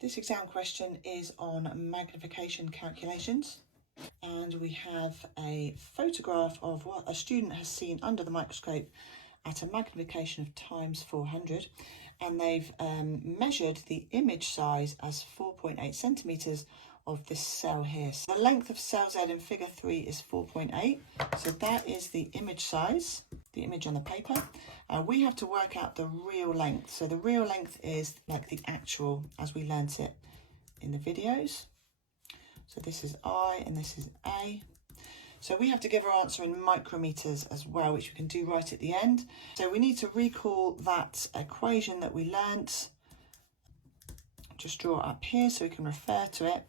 This exam question is on magnification calculations, and we have a photograph of what a student has seen under the microscope at a magnification of times 400, and they've measured the image size as 4.8 centimetres of this cell here. So the length of cell Z in figure 3 is 4.8, so that is the image size, the image on the paper. We have to work out the real length. So the real length is like the actual, as we learnt it in the videos. So this is I and this is A. So we have to give our answer in micrometers as well, which we can do right at the end. So we need to recall that equation that we learnt. Just draw it up here so we can refer to it.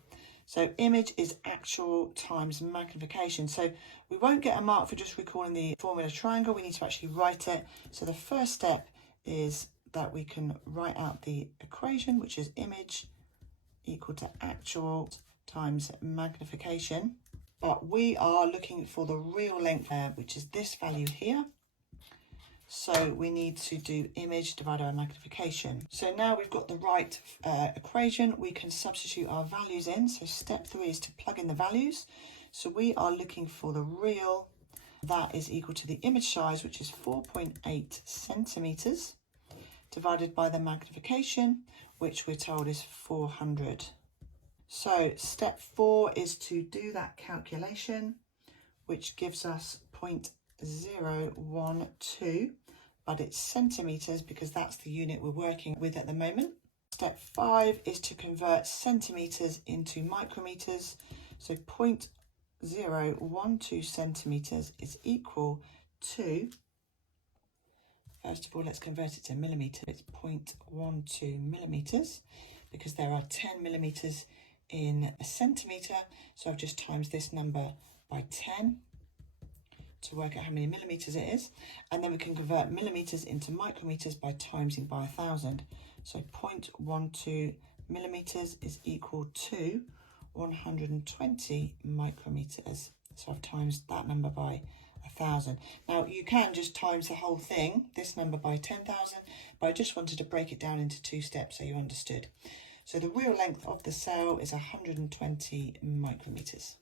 So image is actual times magnification. So we won't get a mark for just recalling the formula triangle. We need to actually write it. So the first step is that we can write out the equation, which is image equal to actual times magnification. But we are looking for the real length, which is this value here. So we need to do image divided by magnification. So now we've got the right equation, we can substitute our values in. So step 3 is to plug in the values. So we are looking for the real, that is equal to the image size, which is 4.8 centimetres, divided by the magnification, which we're told is 400. So step 4 is to do that calculation, which gives us 0.012, but it's centimetres because that's the unit we're working with at the moment. Step 5 is to convert centimetres into micrometers. So 0.012 centimetres is equal to, first of all, let's convert it to millimetres. It's 0.12 millimetres because there are 10 millimetres in a centimetre. So I've just times this number by 10 to work out how many millimetres it is, and then we can convert millimetres into micrometers by timesing by 1,000. So 0.12 millimetres is equal to 120 micrometers. So I've times that number by 1,000. Now you can just times the whole thing, this number by 10,000, but I just wanted to break it down into 2 steps so you understood. So the real length of the cell is 120 micrometers.